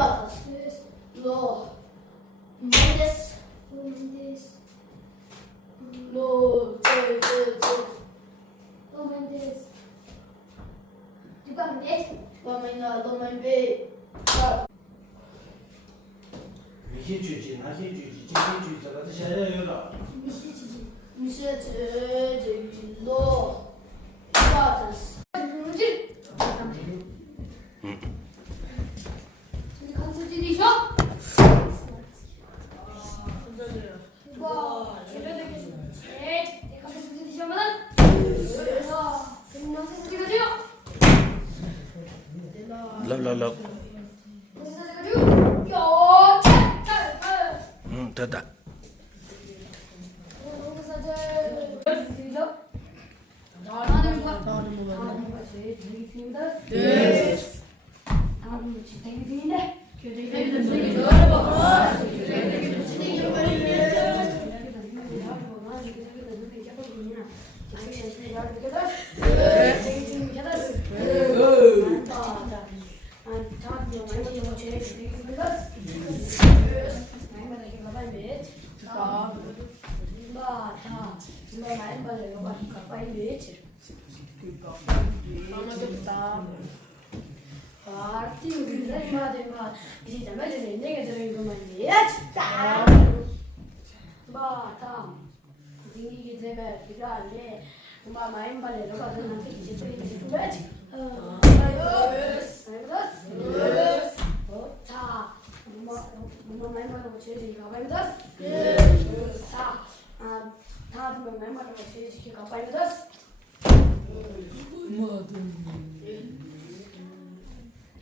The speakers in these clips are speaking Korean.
batas. Lo Mendes. Lo Mendes. Juga Mendes. Lo Mendes. 哪些句子？哪些句子？这些句子，那现在有了。你是指lo batas. 럽. 됐다.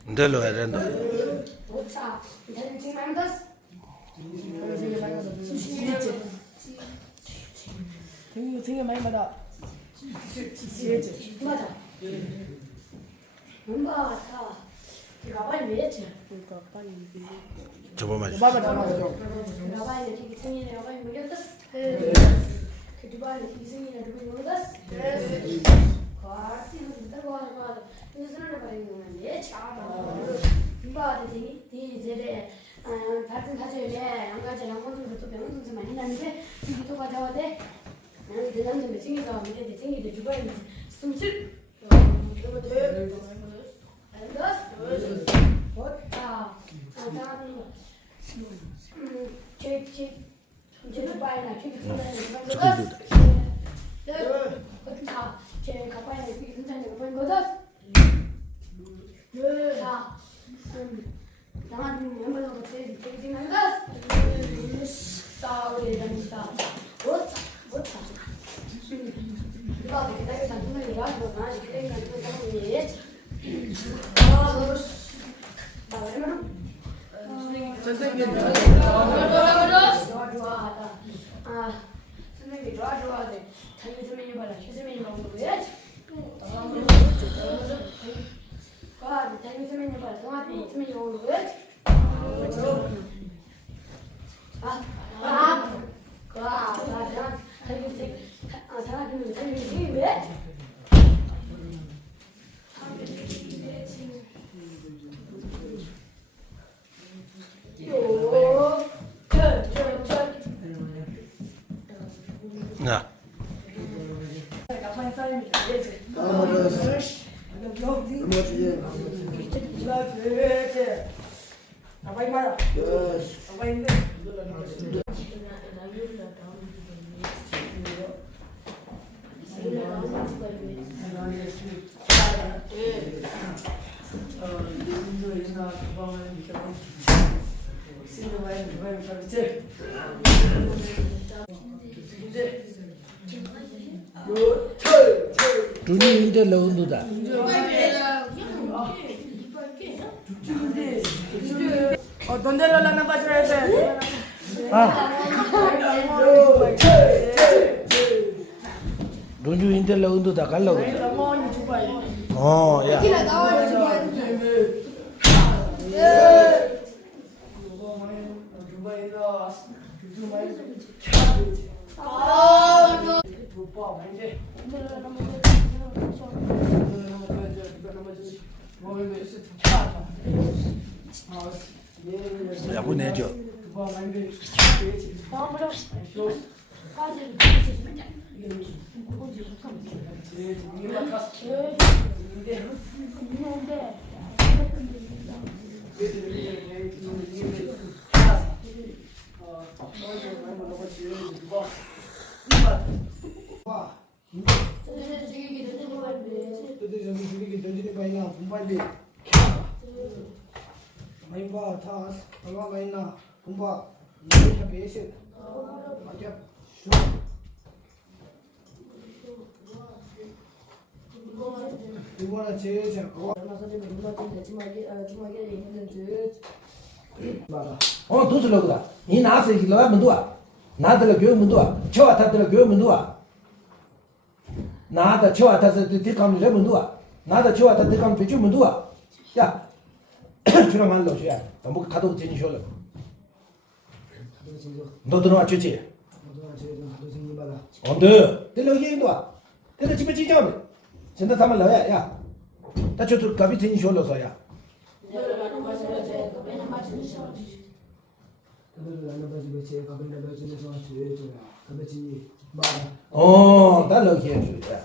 Dello era. 되게 많이 받아. 맞아. 엄마 다 가방이 왜 했지? 그러니까 빨리. 저번만. 맞아. 가방이 되게 생일에 가방이 먹였어. 그 두바이 생일에 두바이 먹었어. 과티는 진짜 좋아하는 근데 쓰는 거 보면 얘 참. 누가 되게 제대 같은 사주에 안 가지 양원도 또 명언도 많이 나는데 이게 또 가져와 돼. 나는 대단히 매칭해서 밑에 대칭이들 주바이 숨쉴. 선생님이 좋아하대. 자기 선생님 봐라. 선생님이 먹는 거야지. 자기 선생님 봐라. 동아리 선생님이 먹는 거야지. 나. Dunia ini lawan tu dah. Oh, donde lo la napa trae? Dunia ini lawan tu dah kalau. Oh, ya. 야, 보내줘.都是那个的，你拿谁老门多啊？拿得了给我们多啊？瞧啊，他得了给我们多啊？拿的瞧啊，他是对抗的人们多啊？拿的瞧啊，他对抗的就门多啊？呀，去了俺老学，咱们看到进去了，都那去去，对了也多啊，对了基本记账的，现在他们老呀，他就是隔壁进去了说呀。哦，那老些是的，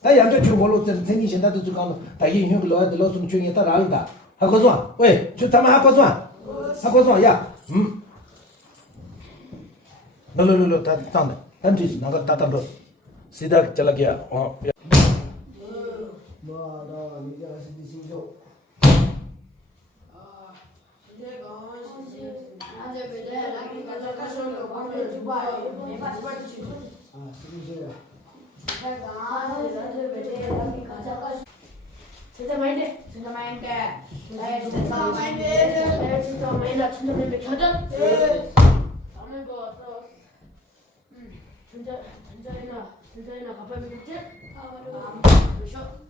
但杨家去我路在你现在都是讲，大英雄老师去年到哪里的？还告诉我，喂，去咱们还告诉我，还告诉我呀，来，他当的，咱这是那个打的，谁的叫那个哦。진짜 많이 진짜 많이 진짜 많이 켜져? 다음에 뭐 전자이나 가봐야 되겠지? 그렇죠?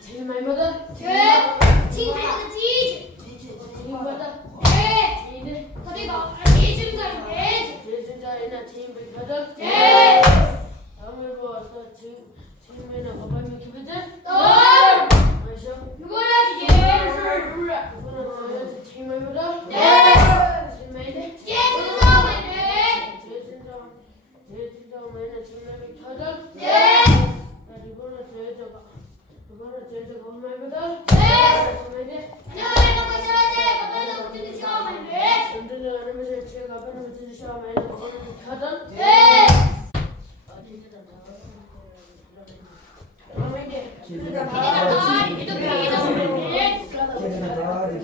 제일 많이 받아? 지금 하는 지 제일 받아? 제일 어디가 지금 가는데 제일 진짜이나 제일 많이 받아? 다음을 보아서 제일만이나 가방이 기분지? 마셔. 누구야 몰라. 이거는 제일 많이 받아? 제일 많이 돼? 제일 많이 제일 진짜 많이나 제일 많이 받아? 이거는 제일 저거. 이거는 제일 저거 많이 받아? 많이 돼? 언제나 하면서 제가 가방을 무슨 시험 많이 받아?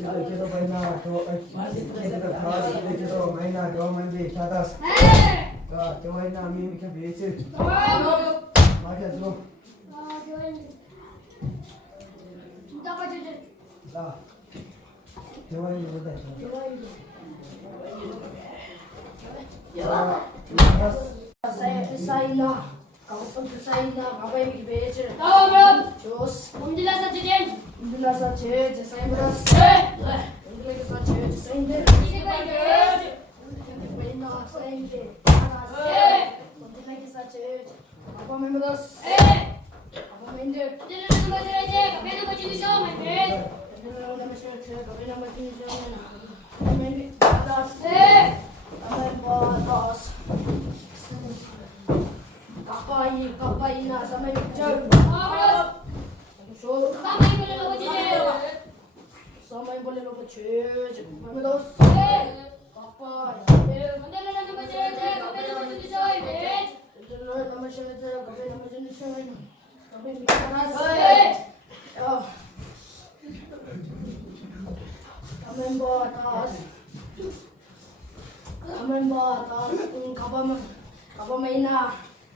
Kita banyak kita kelas kita mainan dua mandi atas. Coba ini kami kita biasa. Macam tu. Lah. Coba ini betul. Saya lah. Kau pun saya lah. Apa yang kita Tahu belum? Jos. Alhamdulillah saja. Alhamdulillah saja. Saya beras. Alhamdulillah saja. Saya ini. Ini baik. Alhamdulillah saya ini. Alhamdulillah saja. Apa yang beras? Apa yang ini? Jangan lupa saja. Kami nak baca dosa, my friend. Alhamdulillah nama saya. Kami nama kita. Apa yang ini? Beras. Apa yang beras? Kapai na sampai jauh. So, Sama yang boleh baca dosa. sama yang boleh lupa cuci. Memedos. Kapai. Jangan lupa baca dosa. Kami nak baca dosa, my friend. Nama saya kapai nama jenis saya. Kapai keras. Kamen batas.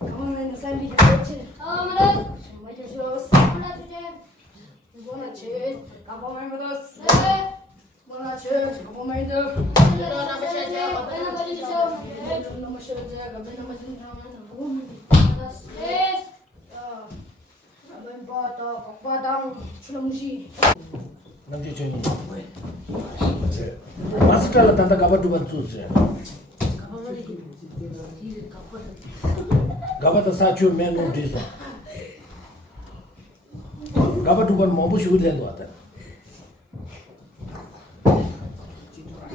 Kapan mainnya saya bikin kecil. Menurut. Macam sus. Mana tujuh? Mana cek? Kapan main terus? Eh. Mana cek? Kapan main tu? Jangan nama saya. Kami nak baca dosa, my friend. Nama saya kapan nama jenis saya. Atas. Yes. Kapan padang sudah musi. 남자 저기 마스카라 단다 가봐도 반투스 가봐도 사주 맨놈 뒤서 가봐도 반 뭐부시 우리는 거 같아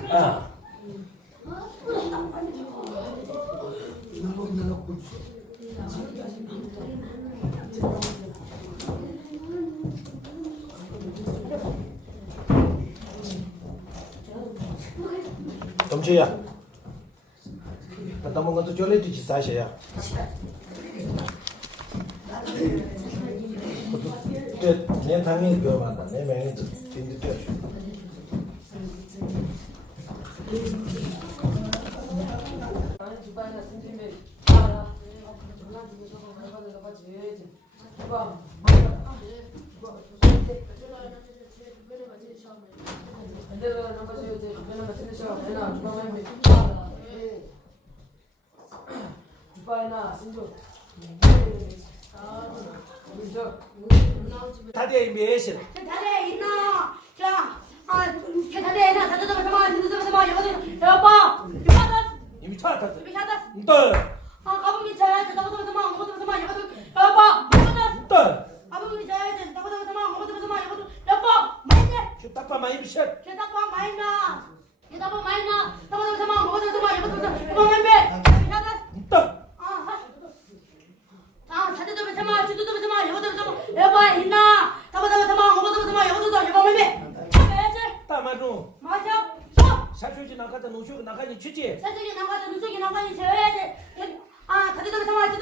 아 점주야 나 먹은 것도 졸래 뒤지 사셔야 내 당연히 교만다 내 명예 진짜 다들 매실 Kedai ina, kedai ina, satu sama, apa? Di atas, 이미 찾았다 di atas. 또 Kamu ni saya, satu sama, apa? Di atas. 또 Kamu ni saya, satu sama, apa? Mainnya, 슈타파 많이 비셔 kita apa mainnya? Kita apa mainnya? Satu sama, apa main be? Di atas. 또 satu sama, apa ina? Sama, apa main be? 따마루 Macam, 사주지 나가다 노쇼 나가니 취지 사적이 나가다 누적이 나가니 재야지. 다들 sama, apa?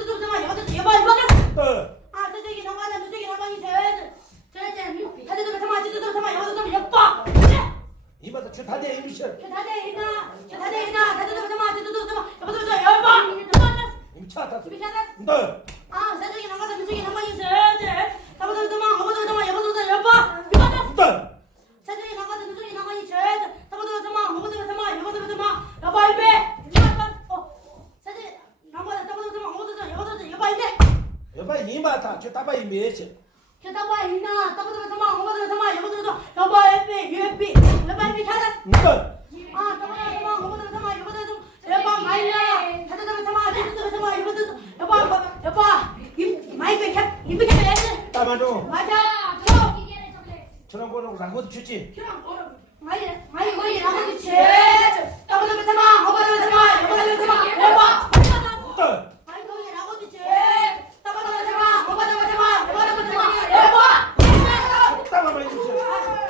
또 사적이 나가다 누적이 나가니 재야지. 다들 sama, apa? 이마다 주 다들 이미 비셔 다들 ina, 다들 sama, apa? 이미 찾았다 Di atas. 또 사적이 나가다 누적이 나가니 재야지. 다들 sama, apa? Di atas. 또 사적이 나가다 누적이 나가니 재야지. 다들 sama, apa 이be? Di atas. 사적이 나가다 apa 이be? 여봐 이마다 주 따바 이미 매실 kita apa ina, sama, apa ibe? Di atas. 또 sama, mainnya. sama, main ibu 따마루 맞아. 저런 거는 라고도 취지 마이 나가니 제. sama, apa? 또 마이 거기 나가니 제. sama, apa? 따마 많이 비셔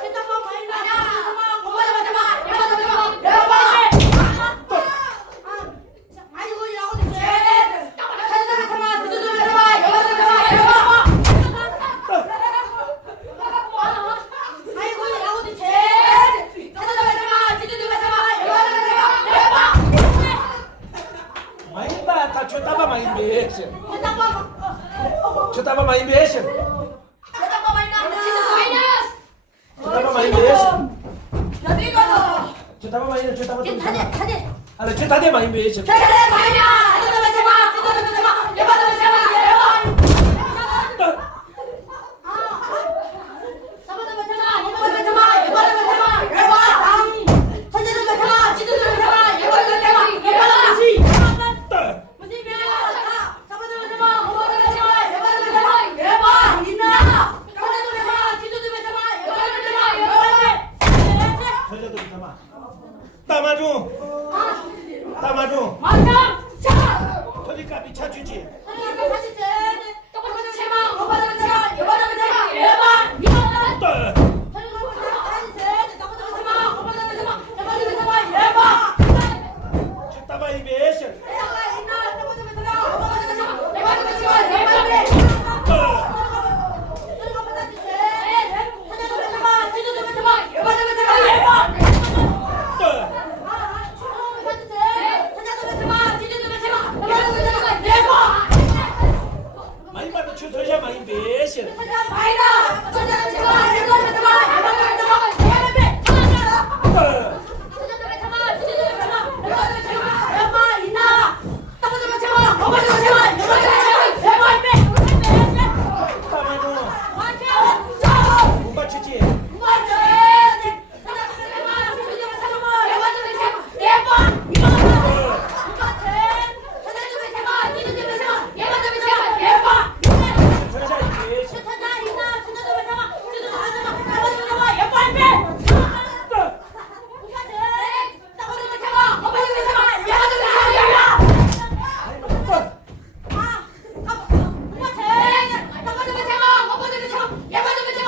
kita apa mainnya? 마이 거기 나가니 제. 마이 거기 나가니 제. 임베시. 쳐다봐마 임베시. 쳐다봐마 임베시. 쳐다봐마 임베시. 쳐다봐마. 알아 쳐다봐마 임베시. 따마중 터질까 미차 주지 따마 이베시 많이 받아 주소자 많이 베시 못 맞추지 저자 이베시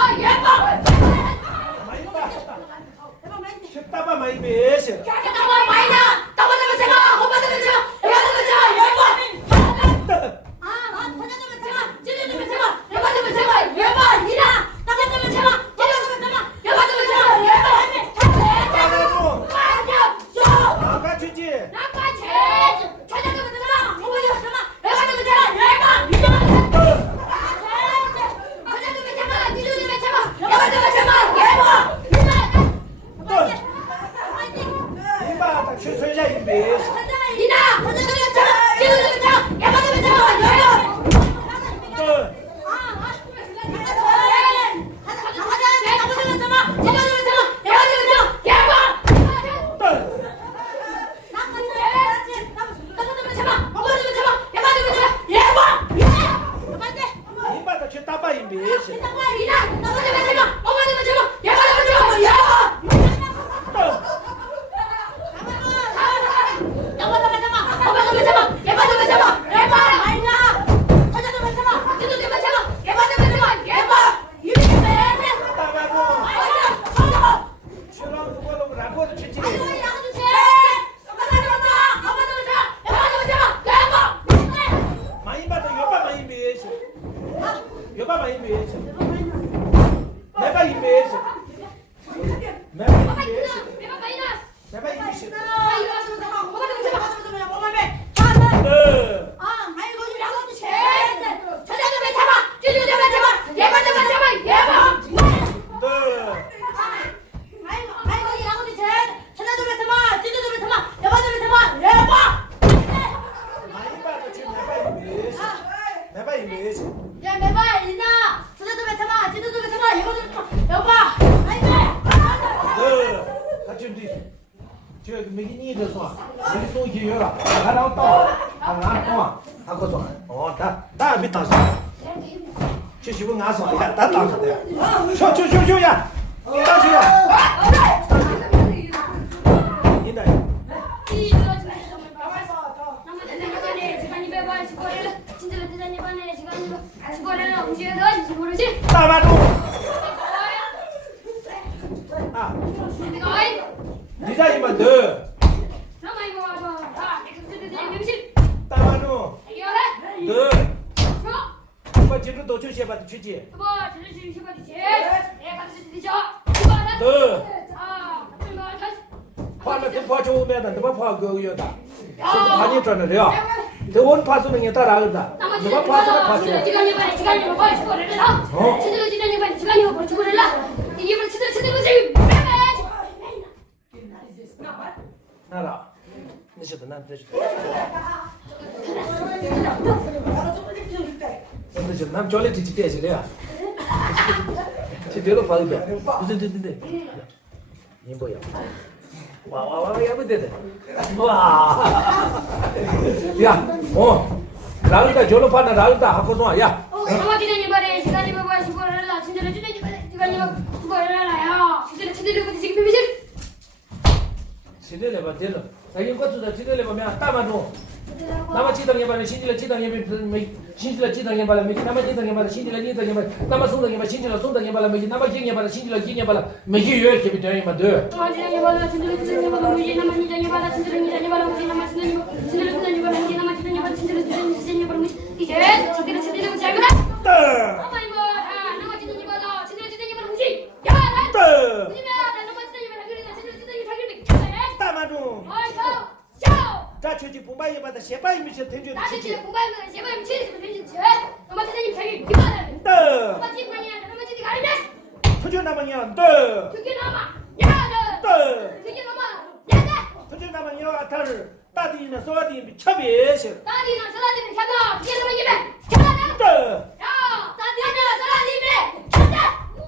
많이 받아 따마 많이 베시 아가 주지 이봐 주소자 이베시 이봐 주 따마 이베시 주랑 그걸로 라고도 주지 많이 받아 여봐 많이 베시 여봐 많이 베시 내가 이베시 내가 이베시 내가 이베시 많이 받아 주 내가 이베시 같이 저 미니 더 쏘아 미니 쏘 이게 요라 하나 또 하나 또 하고 쏘아 어다 밑에 쏘아 저 집은 가서 야다 따서 쇼쇼쇼쇼야 따서야 이다 따마도 아 니가 이만 너 따마도 너 오빠 집으로 너 주시해 봐도 주지 너 화를 대파 좋으면 너 봐, 그거다. 많이 전화래요. 대원 파수명에 따라 한다. 누가 봐서 봐줘. 지간이 빨리 지간이 먹어 죽어라. 제대로 지간이 빨리 지간이 먹어 죽어라. 이게 제대로 제대로 나라. 너셔도 난 되지. 너셔 난 졸래 뒤집대 해지래야. 제대로 봐도 돼. 근데. 이 뭐야? 와, 야, 근데. 와. 야, 라울다 졸업하나 라울다 하고 놔. 야. 엄마 지간이 빨리 지간이 먹어 죽어라. 제대로 지간이 빨리 지간이 먹어 죽어라. 제대로 지금 비밀. 지들래 봐, 되는. 자기 것도 지들래 보면 따마도. 나마 지당해 봐는 신질라 지당해 신질라 지당해 봐라 메기 나마 지당해 봐라 신질라 지당해 봐라 나마 송당해 봐 신질라 송당해 봐라 메기 나마 지당해 봐라 신질라 지당해 봐라 메기 이렇게 비대해 봐도 엄마 지간이 봐라 제대로 지간이 봐라 무지 나마 지간이 봐라 제대로 지간이 봐라 무지 나마 지간이 봐라 제대로 지간이 봐라 무지 나마 지간이 봐라 제대로 지간이 봐라 무지 이제 제대로 잘 그래 엄마 이거 나마 지간이 봐라 제대로 지간이 봐라 무지 야 나 무지면 나마 지간이 봐라 그래 제대로 지간이 봐라 그래 따마도 자 저기 부마에 받아 세바이 미션 던져 나한테 지금 공부하면 제발 미치겠으면 되지 엄마 선생님 자기 이만하네 엄마 지금 아니야 엄마 지금 가리네 터져 나만이야 두개 남아 야너 두개 남아 야나 터져 나만이야 아타를 따디나 소아디 미쳐베셔 딸이나 사라지면 켜놔 두개 남아 입에 켜놔 야 딸이나 사라지면 켜놔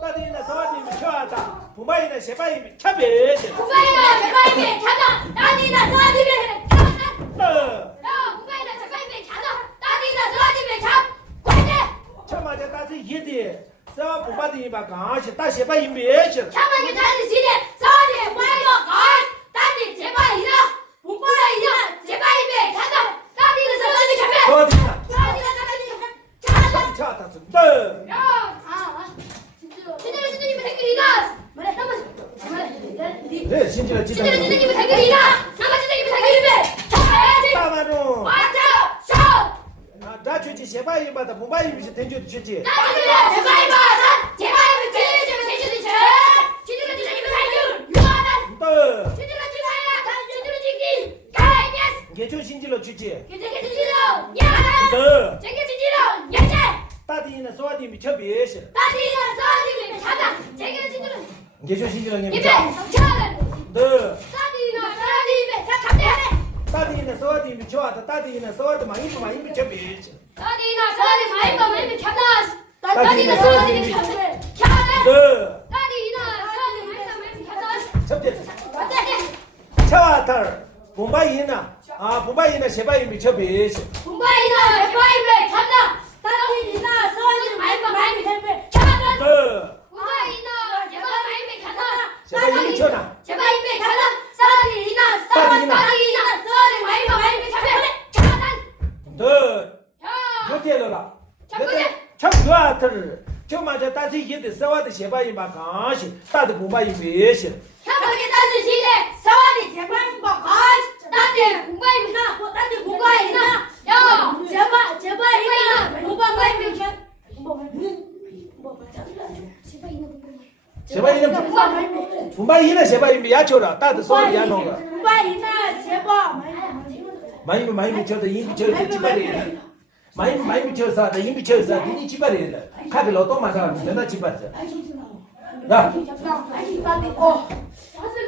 따디나 소아디 미쳐다 부마이나 세바이 미쳐베셔 공부하면 제발 입에 켜놔 딸이나 사라지면 켜놔 야 공부하면 제발 입에 켜놔 딸이나 사라지면 켜 참아자 따지 예데 서 부마디 바 가시 따 세바이 미셔 참하게 다시 시대 사라지 말고 딸이 제발 이나 공부라 이나 제발 입에 켜놔 딸이나 사라지면 켜놔 소아디나 딸이나 사라지면 켜놔 차다 제대로 선생님이 생길이나 말해 네 신지라 제대로 선생님이 생길이나 나만 선생님이 생길이면 쳐야지 따마도 맞아 셔 나 주지 세바이 받아 부마이 미션 던져 주지 나지라 제발 봐서 제발 제대로 제대로 제대로 선생님이 생길 유아는 제대로 지가야 제대로 지기 가야겠 개조 신질로 주지 제대로 제대로 야나 제대로 제대로 야제 따디나 소아디 미쳐베셔 딸이나 사라지면 켜놔 제대로 제대로 개조 신질로 입에 님 켜놔 너 딸이나 사라지면 자 잡대 따디나 소아디 미쳐다 따디나 소아디 많이 미쳐베셔 딸이나 사라지 말고 말고 켜놔 딸이나 사라지면 켜놔 너 딸이나 사라지 말고 켜놔 접대 맞대 차와탈 부마이나 부마이나 세바이 미쳐베셔 공부이나 제발입에 켜놔 딸이나 사라지 말고 켜놔 너 공부이나 제발입에 켜놔 세바이 미쳐나 제발입에 켜놔 딸이나 사라지 말고 켜놔 너 야 어디에라 잠깐만. 참그아틀 저마저 따지 예데 서와드 세바이 마 가시 따드 부마이 베셔 협박에 따른 시대 사와리 제발 나한테 공부입니다 나한테 공부입니다 야 제발이나 공부입니다 세바이는 부마이나 세바이 야초라 따드 소리 야노가 공부이나 제발 많이 미쳐도 이 미쳐서 지발이 많이 미쳐서 나 이미 미쳐서 니 지발이 카드로 또 맞아 내가 지발서 야 잠깐만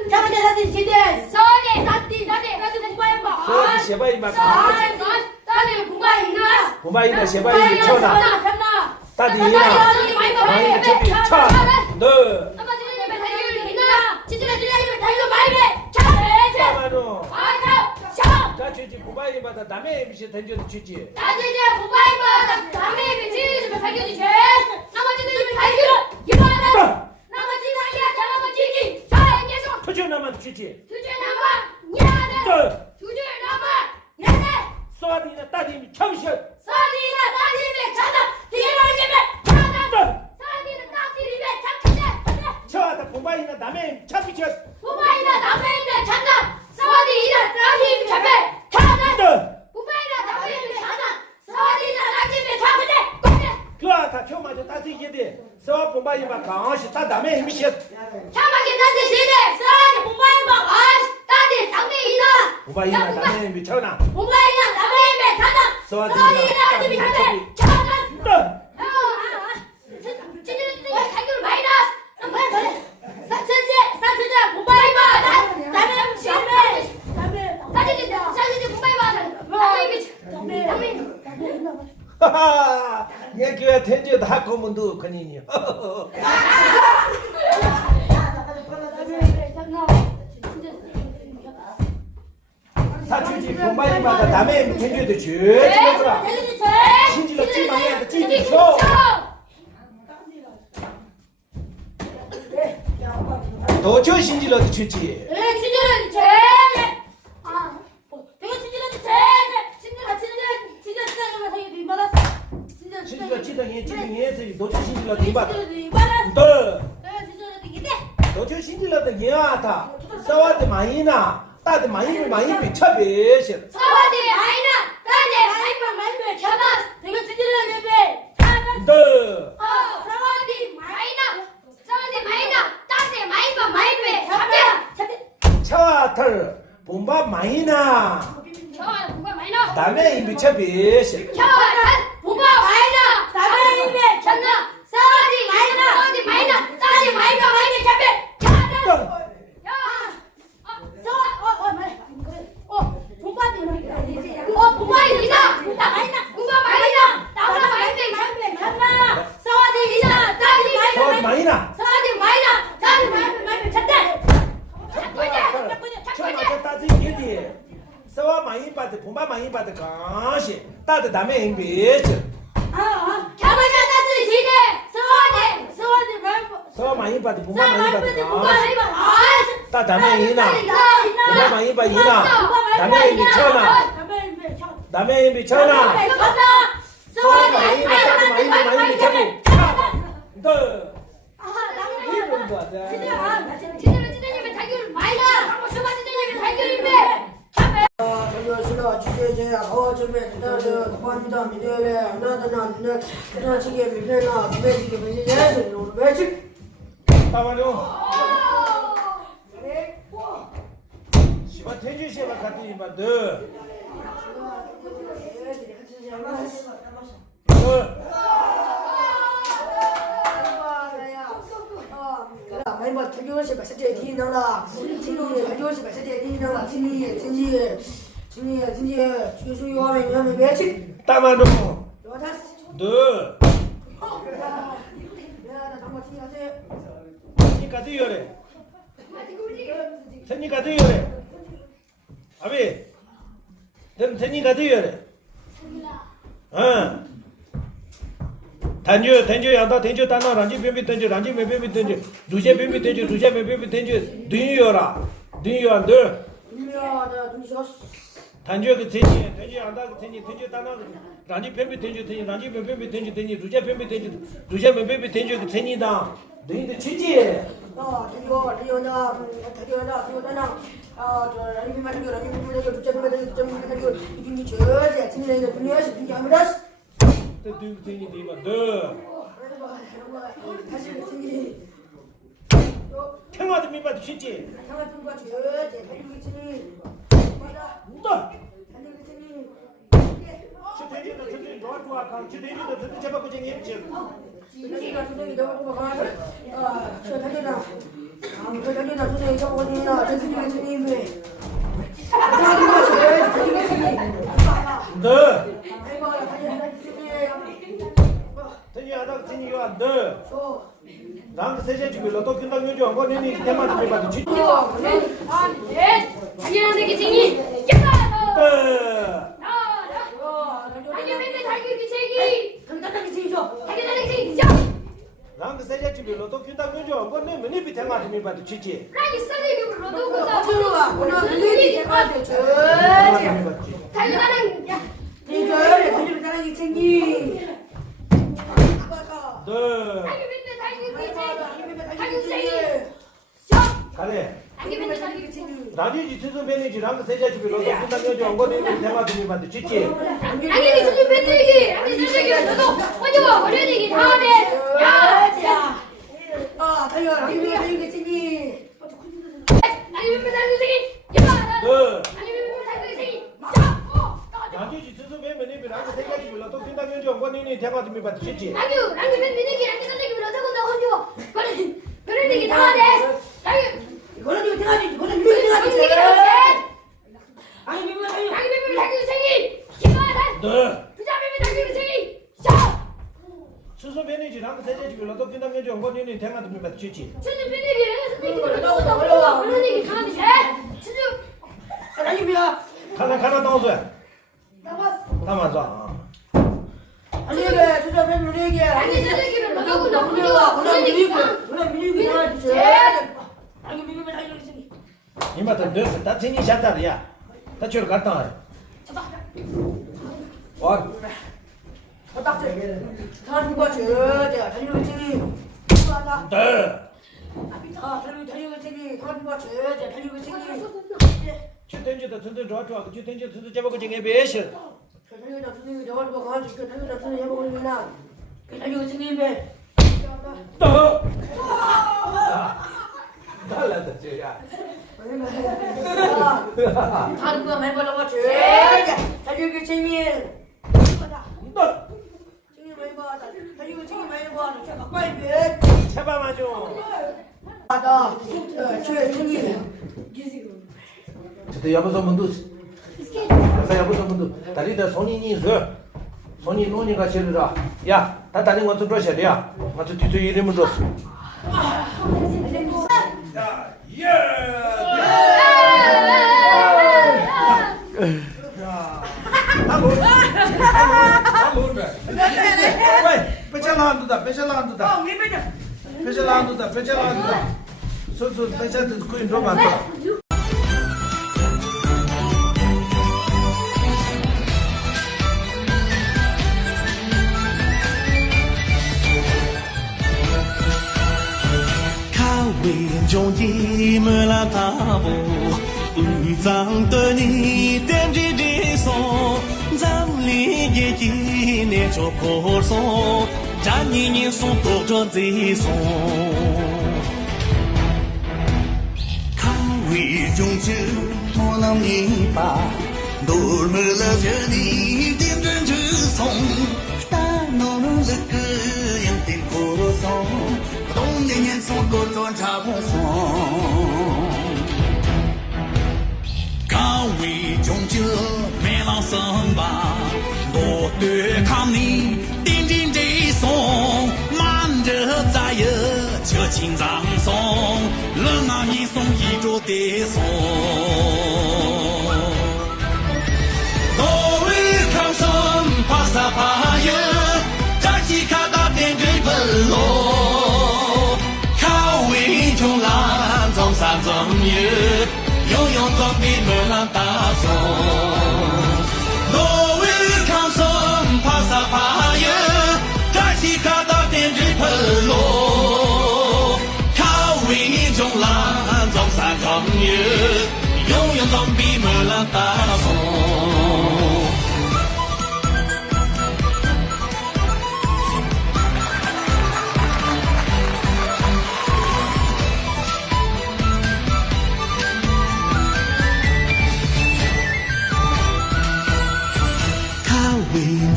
나한테 시대 사와리 나한테 공부해봐 소리 세바이 마 가시 나한테 공부입니다 부마이나 세바이 미쳐나 따디 이나 많이 미쳐비 차너 따마노 자 주지 부마이마다 남의 미션 던져도 주지 터져 나만 주지 쏘아디나 따디 미쳐비셔 저하다 부마이나 남의 참비셔 부마이나 남의 있는 잔다 사와디 이나 나힘 잡해 가다 부마이나 남의 있는 잔다 사와디 이나 나힘 잡해 그아다 겨마저 따지게 돼 서와 부마이마 강시 따 남의 미션 참하게 따지 시대 사와디 부마이마 아시 따디 남의 이나 부마이나 남의 미쳐나 부마이나 남의 있는 잔다 서와디 하하 내 교회 텐제 다 고문도 그니니 사주지 본바이마다 남의 텐제도 죄지거라 신지로 찌망해야 찌지쇼 도저 신지로도 주지 신지로 찌덩이 찌덩이에서 도저 신지로도 이봐 도저 신지로도 이하다 싸워도 많이나 따도 많이 차배시 차와털 본바 많이나 남의 입이 차배시 많이나 처음부터 따지 이게 싸워 많이 받을 본바 많이 받을 가시 따도 남의 입이 싸워 많이 받을 본바 많이 받을 가시 따 남의 이나 본바 많이 받을 이나 남의 입이 천하 남의 입이 천하 싸워 많이 받을 많이 잡고 너 이런 거 같아 저기요 주제제야 거점에 그 관다 미래래 나다나 나 지게 미래나 매지게 매지게 매지 봐봐요 시바 텐지 시바 같이 봐 뭐 대교시 발사제 뒤나라 진리 대교시 발사제 뒤나라 진리 주수 요하면 매치 따마노 요다스 너 야 당고 팀하세요 테니까 되요래 테니까 되요래 아비 넌 테니까 되요래 어 단주 양다 단주 단나 란지 뱀비 단주 란지 뱀비 단주 두제 뱀비 단주 두제 뱀비 단주 dünyora dünyandır dünyada dünyos 단주 그 단주 양다 그 단주 단나 란지 뱀비 단주 란지 뱀비 단주 두제 뱀비 단주 두제 뱀비 단주 그 단이다 너희들 지지 대교나 저 라니만 이거 두점 이게 저제 진리는 dünyos dünyamıras 단이 되면 너 다시 생기 평화도 미바도 지지 상황 과 저제 달리기 진리 너 달리기 주대리도 주대 좋아 강 주대리도 주대 잡아 고쟁이 했지 진리가 주대리 너무 강하다 저 달리나 그 달리나 주대리 저거니나 전승이가 진리에 달리기 진리 너 아이고 달리기 진리 단이 하다 진이 너 랑 세제 집에 로또 킨다 요즘 한 번에 대만 미바도 지지 랑 세제 집에 로또 킨다 요즘 한 번에 미니 대만 미바도 지지 오늘 눈이 대마대 달리기 생기 너 가래 라디오 지수 매니지 랑 세제 집에 로또 킨다 요즘 한 번에 대만 미바도 지지 달리기 생기 너 라디오 지수 매니지 랑게 생각이 몰라 또 빈다면 좀 원인이 대가도 미 받지 지 랑기 맨니기 랑기 선생님 어떻게 나 혼자 그런 얘기 다 하네. 랑기 이거는 이거 생각이 이거는 이거 그런 생각이 얘기 다 해. 아니 미미 랑기 랑기 선생님 기도하다. 너 부자 랑기 선생님 자 수소 변이지 랑게 생각이 몰라 또 빈다면 좀 원인이 대가도 미 받지 지 진짜 맨니기 랑기 선생님 그런 얘기 다 하네. 진짜 아니 미야 가나 나오소야 나봤어 담아서 아니 이게 진짜 맨 얘기 랑기 선생님을 너하고 나 그냥 혼자 그런 얘기 다. 밀리고 말이지 아니 미미 랑기 선생님 이마트 너다 챙이 샷다야 다 저를 갔다 와 와 딱지 다른 거 저자 달리고 생이 좋아하다 너 달리고 생이 다른 거 저자 달리고 생이 주텐지도 튼튼 좋아 주텐지도 튼튼 잡고 쟁에 배셔 달리고 선생님이 저걸 보고 가지고 달리고 선생님 해보면 달리고 생님에 너 달라다 쟤야 다른 거 해보려고 저자 달리고 생이 너 생이 많이 봐 달리고 생이 많이 봐 제가 빨리 배 제발 마죠 하다 제 생이 저도 여보서 문도 여보서 문도 다리다 손이 있어 손이 노니가 싫으라 야다 다른 것도 그러셔야 맞아 뒤도 이름을 줬어 배찰라한두다 소소 배찰도 그인 좀 많다 为中一门拉大步，五脏的你点着的松，咱里也一年做破松，咱一年送多着这松。看为中就我能明白，多么了这你点着这松，但我们了个样点破松。 东年年送过转茶不送，高位中就没老生吧，我对抗你顶顶这送，慢着在呀就清脏送，人啊你送一桌的送，高位抗生怕啥怕呀，扎西卡达点这本喽。 中浪中山中月，悠悠中的门浪大松。挪威抗生怕啥怕呀？扎西卡达点着喷罗。靠为中浪中山中月，悠悠中的门浪大松。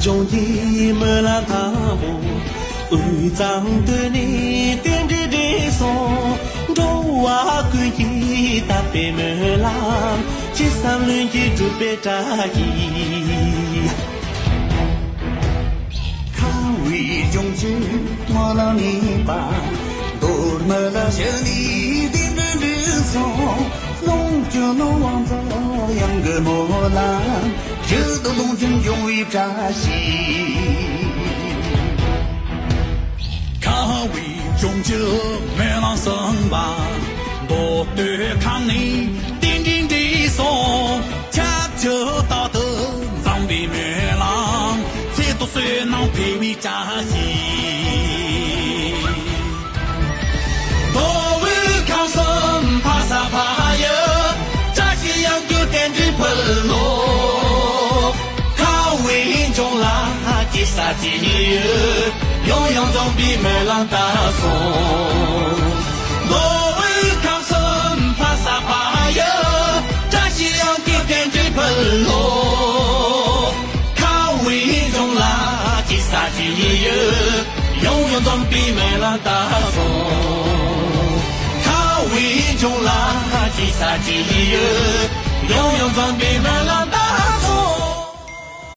中一门拉大步，二张对你点着的松，中华可以打北门浪，七三轮一准备扎衣。看为中就我让你把，多么了想你点着的松，弄就弄往走样个莫浪。 这都龙城永为扎西，靠为中就没浪生吧，我对抗你顶顶的松，恰就到的藏北没浪，最多岁能陪为扎西，我为抗生怕啥怕呀，扎西要就点着喷罗。 中浪吉萨吉，永永中比没浪大松。我为抗生怕啥怕呀？扎西洋给点着喷罗，靠为永总比没了大风。卡为中啦，吉萨吉耶，永总比没了。